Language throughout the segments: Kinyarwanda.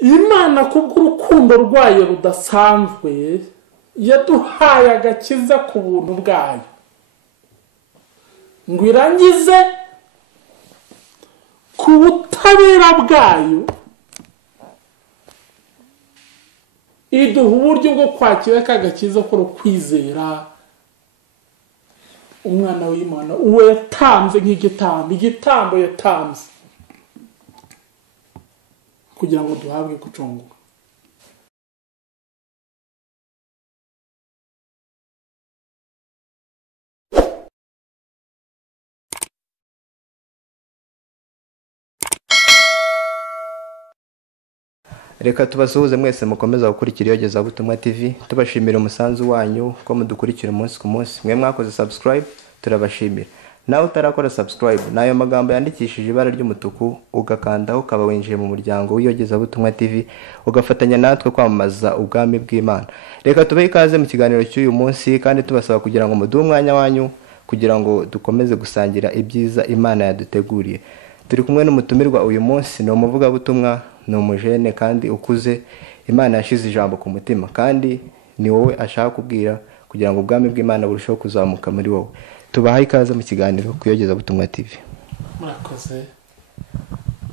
Imana kubw'urukundo rwayo rudasanzwe yaduhaye agakiza ku buntu bwayo ngo irangize ku butabera bwayo iduha uburyo bwo kwakira akagakiza ko kwizera umwana w'Imana uwo yatanze igitambo yatanze kugira ngo duhabwe gucungurwa. Reka tubasuhuze mwese mukomeza gukurikira Iyogezabutumwa TV, tubashimira umusanzu wanyu ko mudukurikira umunsi ku munsi. Mwe mwakoze subscribe turabashimira. Nawe utarakora subscribe nayo magambo yandikishije ibara ry'umutuku ugakandaho ukaba winjiye mu muryango w'Iyogezabutumwa TV ugafatanya natwe kwamamaza ubwami bw'Imana. Reka tubahe ikaze mu kiganiro cy'uyu munsi kandi tubasaba kugira ngo muduhe umwanya wanyu kugira ngo dukomeze gusangira ibyiza Imana yaduteguriye. Turi kumwe n'umutumirwa uyu munsi, ni umuvugabutumwa, ni umujene kandi ukuze. Imana yashize ijambo ku mutima kandi ni wowe ashaka kubwira kugira ngo ubwami bw'Imana burusheho kuzamuka muri wowe. Tubahaye ikaze mu kiganiro ku Iyogezabutumwa TV. Murakoze.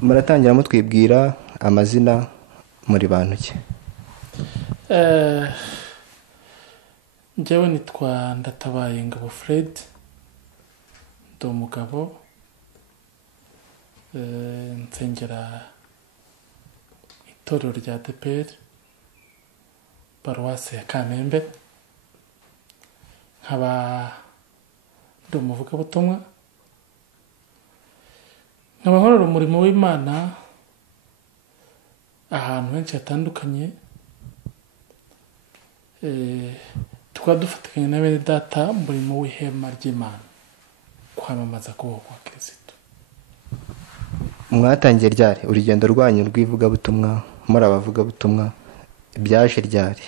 Muratangira mutwibwira amazina muri bantu ki? Njyewe nitwa Ndatabaye Ngabo Fred, ndi umugabo, nsengera itorero rya ADEPR paruwasi ya Kamembe, nkaba ndi umuvugabutumwa, nkaba nkorera umurimo w'Imana ahantu henshi hatandukanye. Tukaba dufatikanya na bene data umurimo w'ihema ry'Imana, kwamamaza kubaho kwa Kristo. Mwatangiye ryari urugendo rwanyu rw'ivugabutumwa muri abavugabutumwa, byaje ryari?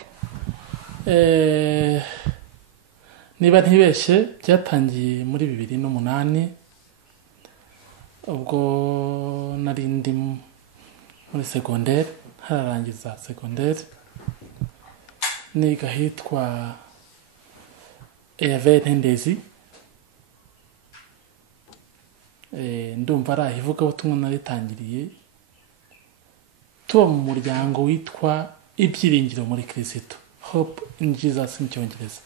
Niba ntibeshye byatangiye muri 2008 ubwo nari ndi muri secondaire, hararangiza secondaire, niga hitwa Eve Ntendezi. Ndumva ari ivugabutumwa naritangiriye tuba mu muryango witwa Ibyiringiro muri Kristo, Hope in Jesus mu Cyongereza.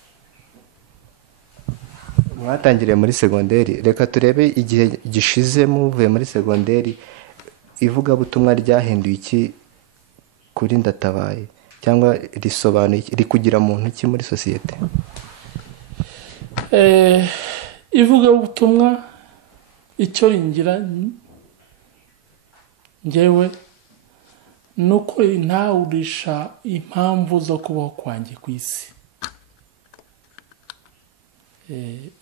Mwatangiriye muri segonderi. Reka turebe igihe gishize muvuye muri segonderi, ivugabutumwa ryahinduye iki kuri Ndatabaye, cyangwa risobanuye rikugira muntu ki muri societe? Ivugabutumwa icyo ringira njyewe nuko ntawurisha impamvu zo kubaho kwanjye ku isi.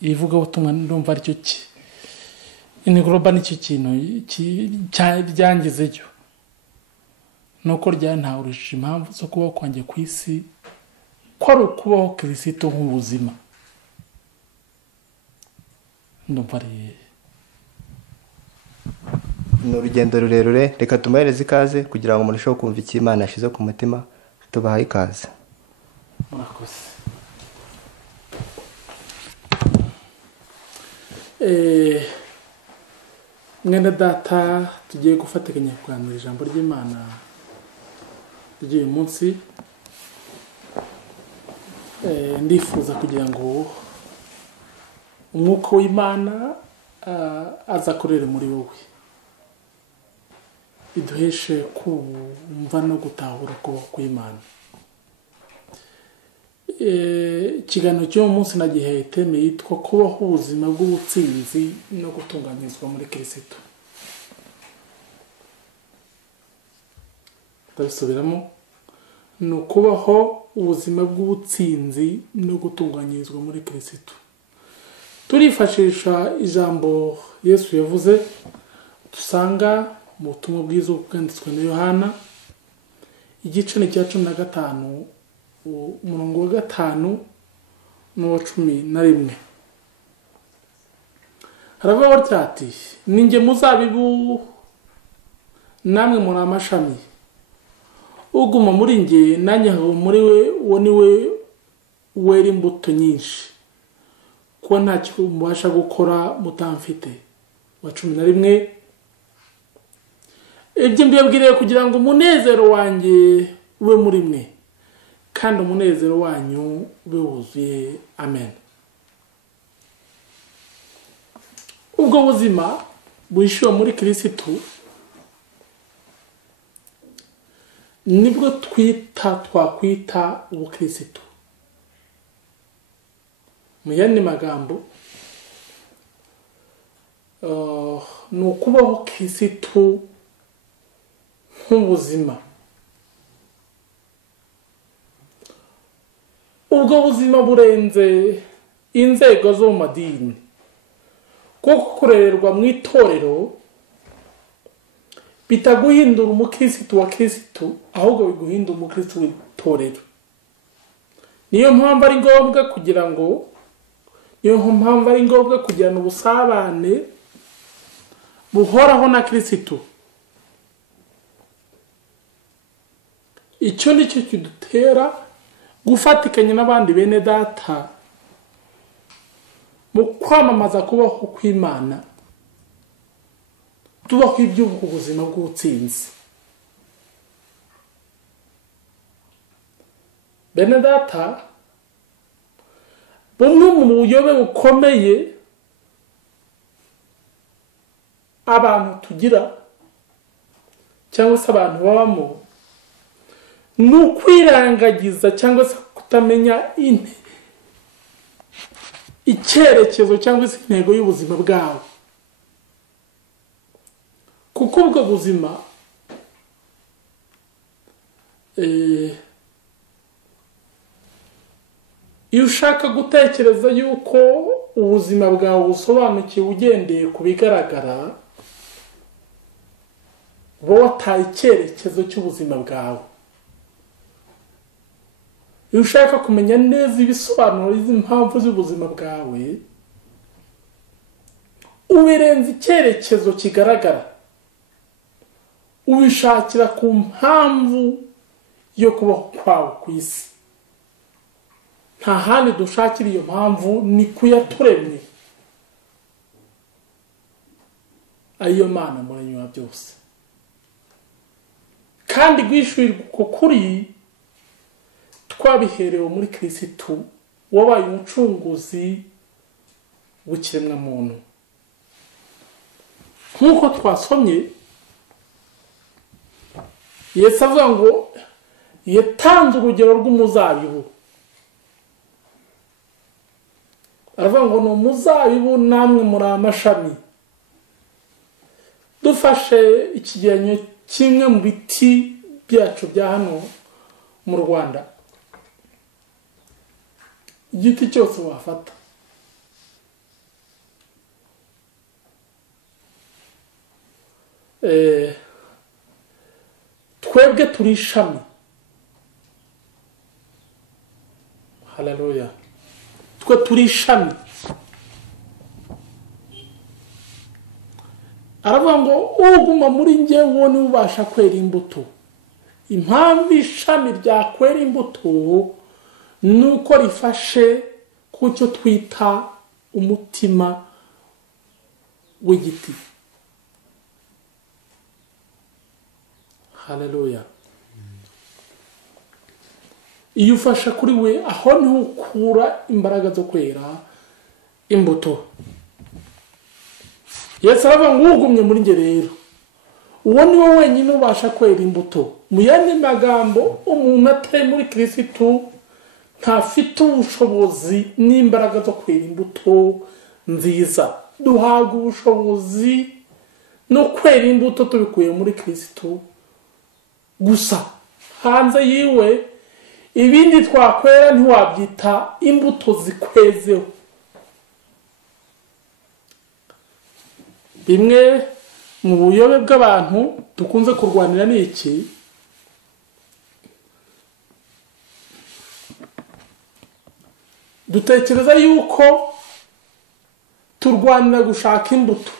Ivugabutumwa ndumva aricyo inigoroba nicyo kintu ryangizeyo, nuko ntawurisha impamvu zo kubaho kwanjye ku isi ko ari ukubaho Kristo nk'ubuzima. Ndumva ari ni urugendo rurerure. Reka tumuhereze ikaze kugira ngo murusheho kumva icyo Imana yashize ku mutima. Tubahaye ikaze. Murakoze. Mwene data, tugiye gufatikanya kuganira ijambo ry'Imana ry'uyu munsi. Ndifuza kugira ngo umwuka w'Imana azakorere muri wowe, biduheshe kumva no gutahura kubaho kw'Imana. Ikiganiro cy'uyu munsi nagihaye teme yitwa kubaho ubuzima bw'ubutsinzi no gutunganyirizwa muri Kristo. Ndabisubiramo, ni ukubaho ubuzima bw'ubutsinzi no gutunganyirizwa muri Kristo. Turifashisha ijambo Yesu yavuze dusanga mu butumwa bwiza bwanditswe na Yohana, igice ni cya 15 umurongo wa 5 n'uwa 11. Haravuga ati, ninjye muzabibu namwe muri amashami, uguma muri nge nanjye nkaba muri we, uwo ni we wera imbuto nyinshi, kuko ntacyo mubasha gukora mutamfite. wa 11. Ibyo mbibabwiriye kugira ngo umunezero wanjye ube muri mwe, kandi umunezero wanyu ube wuzuye. Amen. Ubwo buzima buhishuwe muri Kristo nibwo twakwita ubukristo. Mu yandi magambo, ni ukubaho Kristo nk'ubuzima. Ubwo buzima burenze inzego zo mu madini, kuko kurererwa mu itorero bitaguhindura umukristo wa Kristo, ahubwo biguhindura umukristo w'itorero. Niyo mpamvu ari ngombwa kugirana ubusabane buhoraho na Kristo. Icyo ni cyo kidutera gufatikanya n'abandi bene data mu kwamamaza kubaho kw'Imana, tubaho iby'ubuzima bw'ubutsinzi. Bene data, bumwe mu buyobe bukomeye abantu tugira cyangwa se abantu babamo ni ukwirangagiza cyangwa se kutamenya icyerekezo cyangwa se intego y'ubuzima bwawe. Kuko ubwo buzima iyo ushaka gutekereza yuko ubuzima bwawe busobanukiwe ugendeye ku bigaragara, uba wataye icyerekezo cy'ubuzima bwawe. Iyo ushaka kumenya neza ibisobanuro by'impamvu z'ubuzima bwawe, ubirenza icyerekezo kigaragara, ubishakira ku mpamvu yo kubaho kwawe ku isi. Nta handi dushakira iyo mpamvu, ni kuyaturemye, ariyo Mana muremyi wa byose. Kandi guhishurirwa uko kuri twabiherewe muri Kristo wabaye umucunguzi w'ikiremwa muntu. Nk'uko twasomye, Yesu avuga ngo yatanze urugero rw'umuzabibu. Aravuga ngo ni umuzabibu, namwe muri amashami. Dufashe ikigereranyo kimwe mu biti byacu bya hano mu Rwanda, igiti cyose wafata, twebwe turi ishami. Haleluya. Twe turi ishami. Aravuga ngo uguma muri nge uwo ni ubasha kwera imbuto. Impamvu ishami ryakwera imbuto nuko rifashe ku cyo twita umutima w'igiti. Haleluya. Iyo ufasha kuri we, aho niho ukura imbaraga zo kwera imbuto. Yesu aravuga ngo ugumye muri nge rero, uwo ni we wenyine ubasha kwera imbuto. Mu yandi magambo, umuntu atari muri Kristo ntafite ubushobozi n'imbaraga zo kwera imbuto nziza. Duhabwa ubushobozi no kwera imbuto tubikuye muri Kristo gusa. Hanze yiwe ibindi twakwera ntiwabyita imbuto zikwezeho. Bimwe mu buyobe bw'abantu dukunze kurwanira ni iki? Dutekereza yuko turwanira gushaka imbuto,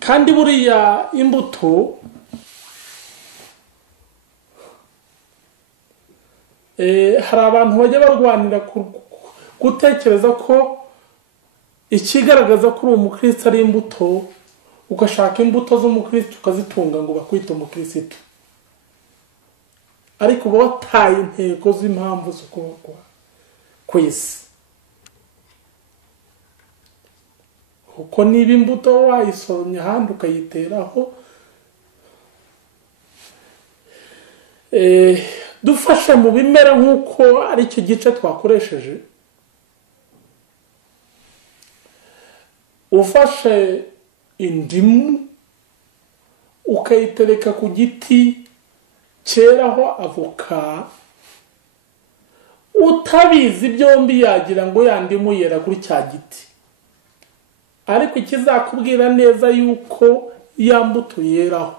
kandi buriya imbuto hari abantu bajya barwanira gutekereza ko ikigaragaza ko uri umukristo ari imbuto, ugashaka imbuto z'umukristo ukazitunga ngo bakwite umukristo, ariko uba wataye intego z'impamvu zo kubaho ku isi. Kuko niba imbuto wayisoromye ahandi ukayiteraho, dufashe mu bimera nk'uko ari cyo gice twakoresheje. Ufashe indimu ukayitereka ku giti cyeraho avoka, utabizi byombi yagira ngo ya ndimu yera kuri cya giti, ariko ikizakubwira neza yuko ya mbuto yeraho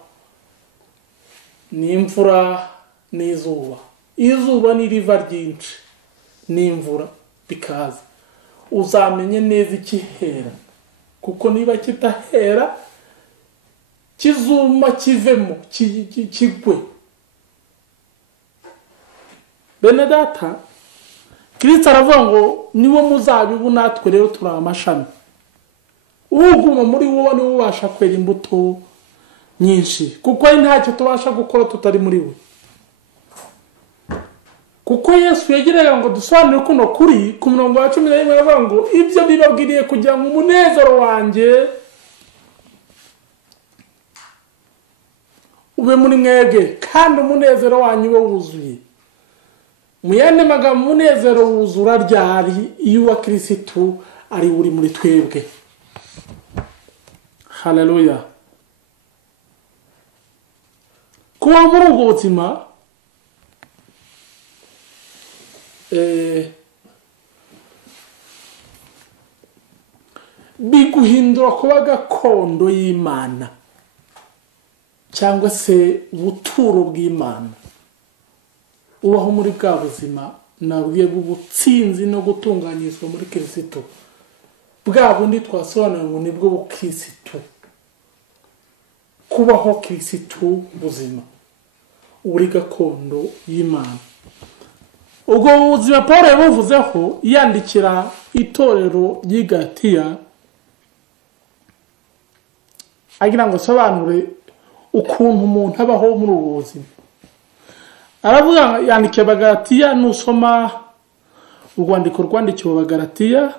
ni imvura n'izuba. Izuba n'iriva ryinshi n'imvura bikaza, uzamenye neza ikihera, kuko niba kitahera kizuma kivemo kigwe. Bene data, Kristo aravuga ngo niwo muzabibu natwe rero turi amashami. Uguma muri wowe niwe ubasha kwera imbuto nyinshi, kuko ntacyo tubasha gukora tutari muri we. Kuko Yesu yagiraga ngo dusobanure kuno kuri ku murongo wa 11 aravuga ngo ibyo bibabwiriye kugira ngo umunezero wanjye ube muri mwebwe, kandi umunezero wanyu ube wuzuye. Mu yandi magambo, umunezero wuzura ryari iyo uwa Kristo ari uri muri twebwe. Haleluya. Kuba muri ubwo buzima biguhindura kuba gakondo y'Imana, cyangwa se ubuturo bw'Imana. Ubaho muri bwa buzima nabwiye bw'ubutsinzi no gutunganyirizwa muri Kristo, bwa bundi twasobanura ngo nibwo bukristo. Kubaho Kristo buzima uri gakondo y'Imana. Ubwo buzima Paulo yabuvuzeho yandikira itorero ry'i Galatiya, agira ngo sobanure ukuntu umuntu abaho muri ubu buzima. Aravuga, yandikiye Abagalatiya, nusoma urwandiko rwandikiwe Abagalatiya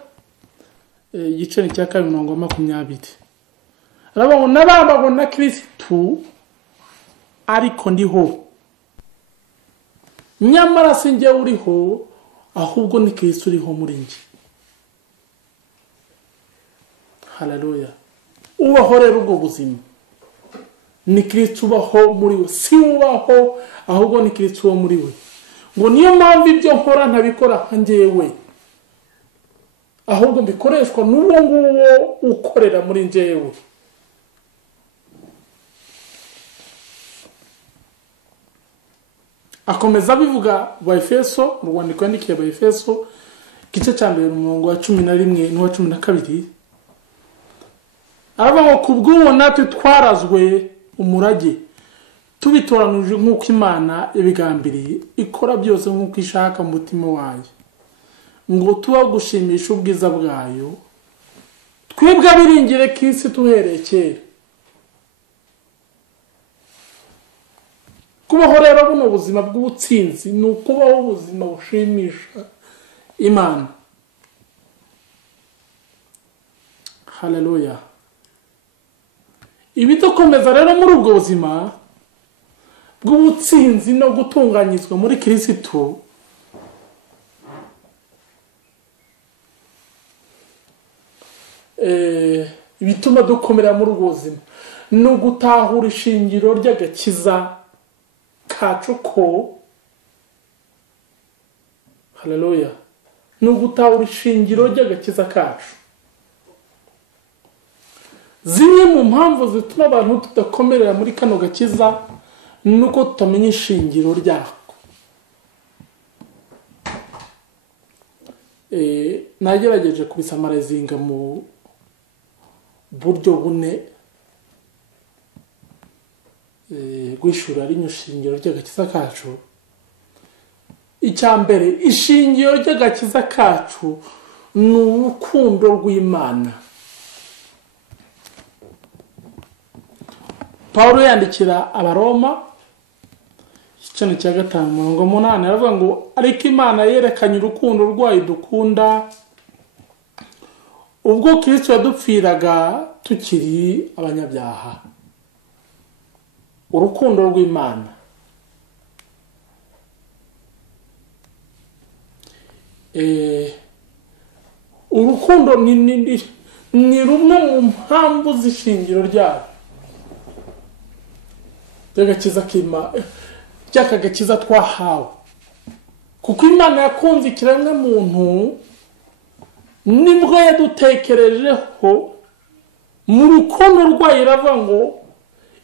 igice cya 2:20, aravuga ngo nabambagwa na Kristo ariko ndiho, nyamara si njye uriho, ahubwo ni Kristo uriho muri njye. Haleluya. Ubaho rero ubwo buzima ni Kristo ubaho muri we, si ubaho ahubwo ni Kristo ubaho muri we. Ngo niyo mpamvu ibyo nkora ntabikora njyewe, ahubwo bikoreshwa n'uwo nguwo ukorera muri njyewe. Akomeza bivuga Efeso, mu rwandiko yandikiye Efeso igice cya 2 umurongo wa 11 n'uwa 12, aravuga ngo kubw'uwo natwe twarazwe umurage, tubitoranije nk'uko Imana yabigambiriye, ikora byose nk'uko ishaka mu mutima wayo, ngo tuba gushimisha ubwiza bwayo, twebwe abiringire Kristo tuhereye kera. Kubaho rero buno buzima bw'ubutsinzi ni ukubaho ubuzima bushimisha Imana. Haleluya. Ibidukomeza rero muri ubwo buzima bw'ubutsinzi no gutunganyizwa muri Kristo, bituma dukomera muri ubwo buzima no gutahura ishingiro ry'agakiza kacu ko, haleluya, no gutahura ishingiro ry'agakiza kacu. Zimwe mu mpamvu zituma abantu tudakomerera muri kano gakiza nuko tutamenya ishingiro ryako. Nagerageje kubisamarizinga mu buryo bune gwishura ari nyushingiro ry'agakiza kacu. icyambere ishingiro ry'agakiza kacu ni urukundo rw'Imana. Paulo yandikira Abaroma igice cya 5:8 aravuga ngo ariko Imana yerekanye urukundo rwayo dukunda ubwo Kristo yadupfiraga tukiri abanyabyaha. Urukundo rw'Imana urukundo ni rumwe mu mpamvu z'ishingiro ryayo ry'agakiza ry'akagakiza twahawe, kuko Imana yakunze ikiremwa muntu nibwo yadutekerejeho mu rukundo rwayo iravuga ngo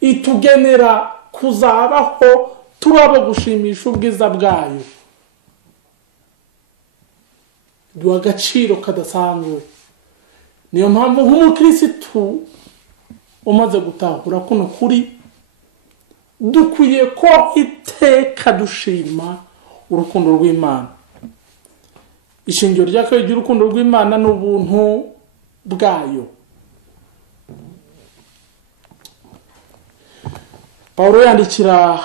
itugenera kuzabaho turabo gushimisha ubwiza bwayo. Duha agaciro kadasanzwe. Niyo mpamvu nk'umukristo umaze gutahura kuno kuri dukwiye ko iteka dushima urukundo rw'Imana. Ishingiro ry'akabiri ry'urukundo rw'Imana n'ubuntu bwayo. Paulo yandikira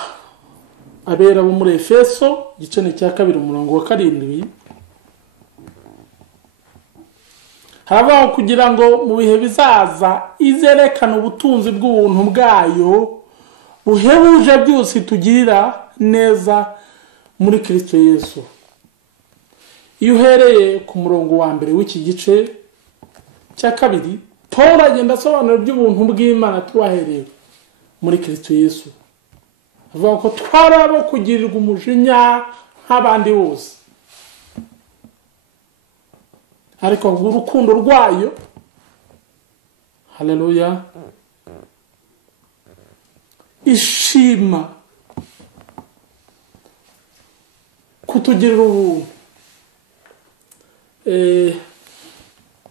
abera bo muri Efeso igice cya 2:7 harabaho kugira ngo mu bihe bizaza izerekana ubutunzi bw'ubuntu bwayo buhebuje byose tugirira neza muri Kristo Yesu. Iyo uhereye ku murongo wa mbere w'iki gice cya 2, Paulo agenda asobanura iby'ubuntu bw'Imana twahereye muri Kristo Yesu. Avuga ko twarabo kugirirwa umujinya nk'abandi bose, ariko urukundo rwayo, haleluya, ishima kutugirira ubuntu.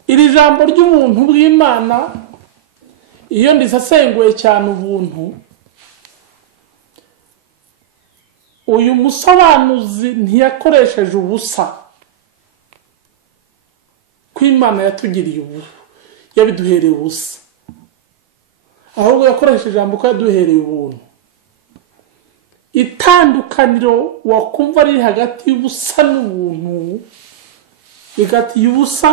Iri jambo ry'ubuntu bw'Imana iyo ndisasenguye cyane ubuntu, uyu musobanuzi ntiyakoresheje ubusa kw'Imana yatugiriye ubu yabiduhereye ubusa, ahubwo yakoresheje ijambo ko yaduhereye ubuntu. Itandukaniro wakumva riri hagati y'ubusa n'ubuntu, hagati y'ubusa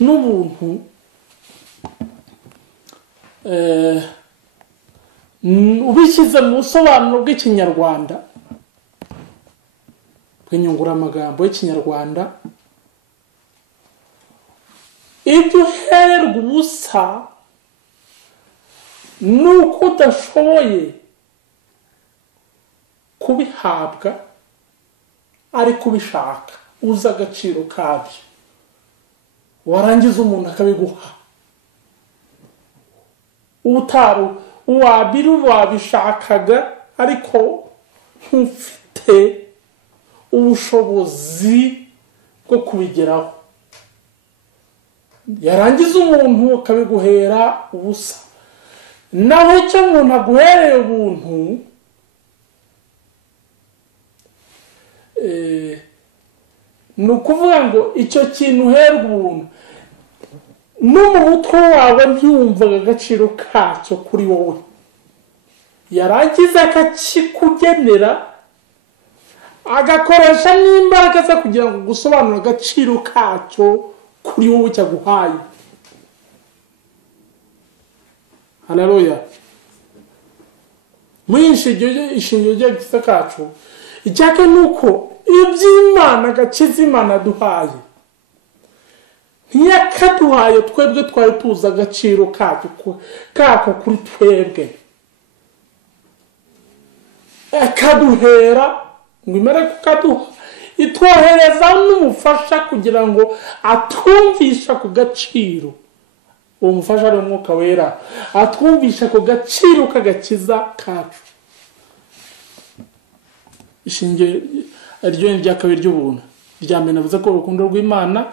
n'ubuntu, ubishyize mu busobanuro bw'ikinyarwanda bw'inyunguramagambo y'ikinyarwanda, ibyo uhererwa ubusa nuko udashoboye kubihabwa ariko ubishaka uzi agaciro kabyo, warangiza umuntu akabiguha wabishakaga ariko ntufite ubushobozi bwo kubigeraho, yarangiza umuntu akabiguhera ubusa. Naho icyo umuntu aguhereye ubuntu ni ukuvuga ngo icyo kintu uherwa ubuntu no mu mutwe wawe ntiwumvaga agaciro kacyo kuri wowe, yarangiza akakikugenera agakoresha n'imbaraga ze kugira ngo gusobanura agaciro kacyo kuri wowe cyaguhaye. Haleluya. Ishingiro ry'agakiza kacu icyaka nuko iby'Imana agakiza Imana duhaye ntiyakaduhaye twebwe twari tuzi agaciro kako kuri twebwe, akaduhera ngo imere kukaduha, itwohereza n'umufasha kugira ngo atwumvisha ku gaciro. Uwo mufasha ari Umwuka Wera atwumvisha ku gaciro k'agakiza kacu. Ishingiro ryo rya kabiri ry'ubuntu, rya mbere navuze ko urukundo rw'Imana,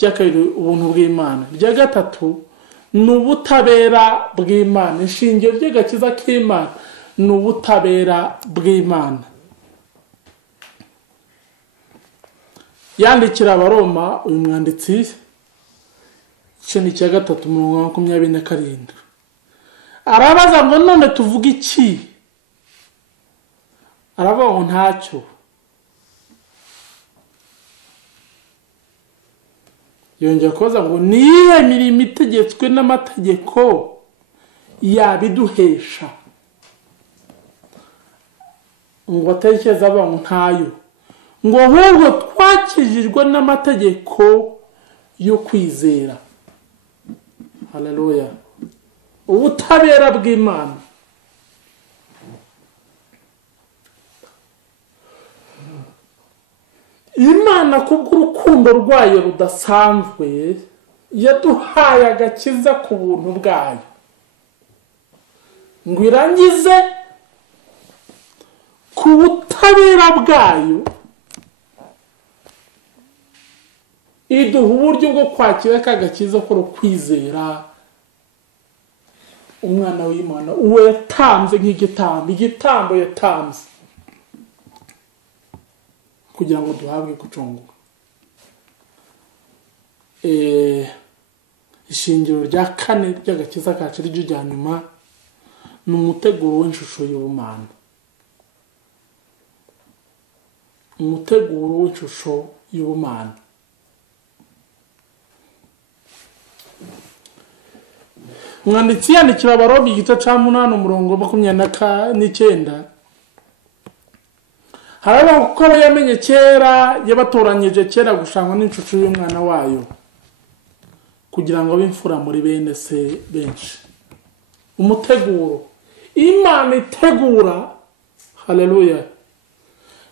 rya kabiri ubuntu bw'Imana, rya gatatu ni ubutabera bw'Imana. Ishingiro ry'agakiza k'Imana ni ubutabera bw'Imana. yandikira abaroma uyu mwanditsi igice cya 3:27 arabaza ngo none tuvuga iki? Aravuga ngo ntacyo. Yongera kubaza ngo niye mirimo itegetswe n'amategeko yabiduhesha? Ngo atekereza aba ngo ntayo, ngo ahubwo twakijijwe n'amategeko yo kwizera. Haleluya. Ubutabera bw'Imana. Imana kubw'urukundo rwayo rudasanzwe yaduhaye agakiza ku buntu bwayo, ngo irangize ku butabera bwayo iduha uburyo bwo kwakira kagakiza ko kwizera umwana w'Imana uwo yatanze nk'igitambo yatanze kugira ngo duhabwe gucungurwa. Ishingiro rya 4 ry'agakiza kacu rya nyuma ni umuteguro w'inshusho y'ubumana. Umuteguro w'inshusho y'ubumana. Umwanditsi yandikira abaroma igice cya 8:29 harabaho kuko abo yamenye kera yabatoranyije kera gushangwa n'inshusho y'umwana wayo kugira ngo abe imfura muri bene se benshi. Umuteguro Imana itegura. Haleluya.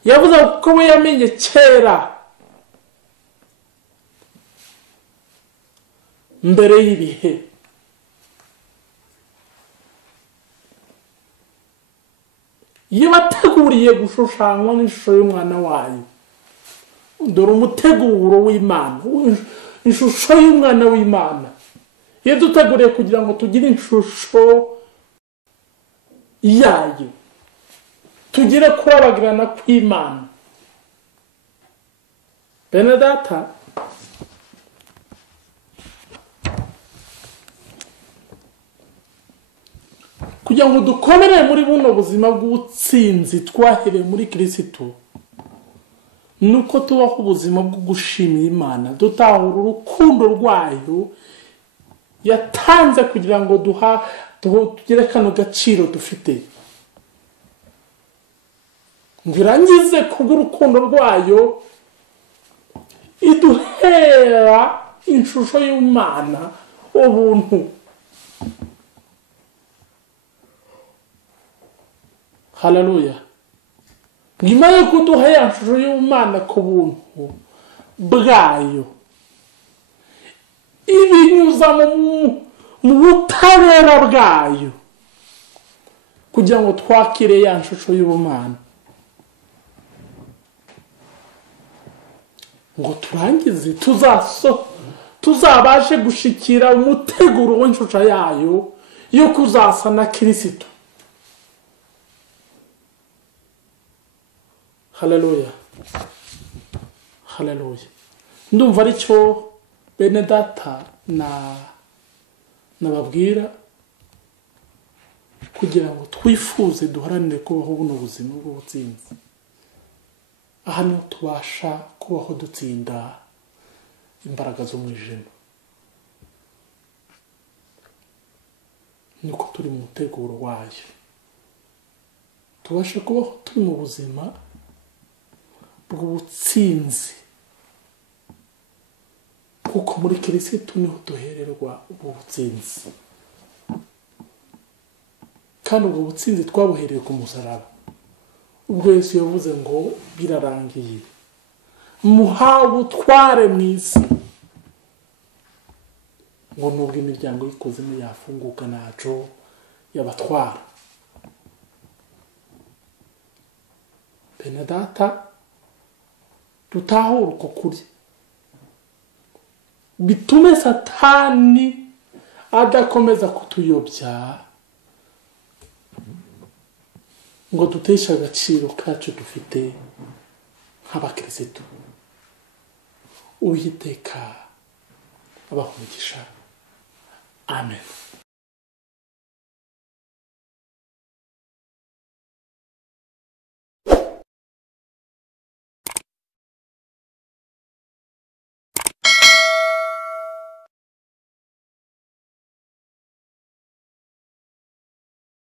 Yavuze kuko abo yamenye kera mbere y'ibihe. Yabateguriye gushushanywa n'ishusho y'umwana wayo. Dore umuteguro w'Imana, ishusho y'umwana w'Imana. Yaduteguriye kugira ngo tugire ishusho yayo, tugire kurabagirana kw'Imana. Bene data, kugira ngo dukomere muri buno buzima bw'ubutsinzi twahereye muri Kristo, nuko tubaho ubuzima bwo gushimira Imana, dutahura urukundo rwayo yatanze kugira ngo tugire kano gaciro dufite. Ngo irangize kubw'urukundo rwayo iduhera ishusho y'Imana ubuntu. Haleluya. Nyuma yo kuduha ya shusho y'Imana ku buntu bwayo, ibinyuza mu butabera bwayo kugira ngo twakire ya shusho y'Imana, ngo turangize tuzabashe gushikira umuteguro w'inshusho yayo yo kuzasa na Kristo. Haleluya. Haleluya. Ndumva ari cyo bene data nababwira kugira ngo twifuze duharanire kubaho buno buzima bw'ubutsinzi. Hano tubasha kubaho dutsinda imbaraga z'umwijima. Nuko turi mu muteguro wayo, tubasha kubaho turi mu buzima bw'ubutsinzi, kuko muri Kristo niho duhererwa ubwo butsinzi. Kandi ubwo butsinzi twabuhereye ku musaraba, ubwo Yesu yavuze ngo birarangiye, muhawe ubutware mu isi, ngo nubwo imiryango y'ikuzimu yafunguka ntaco yabatwara. Bene data, dutahura uko kuri, bitume Satani adakomeza kutuyobya ngo duteshe agaciro kacu dufite nk'abakristo. Uwiteka abaha umugisha. Amen.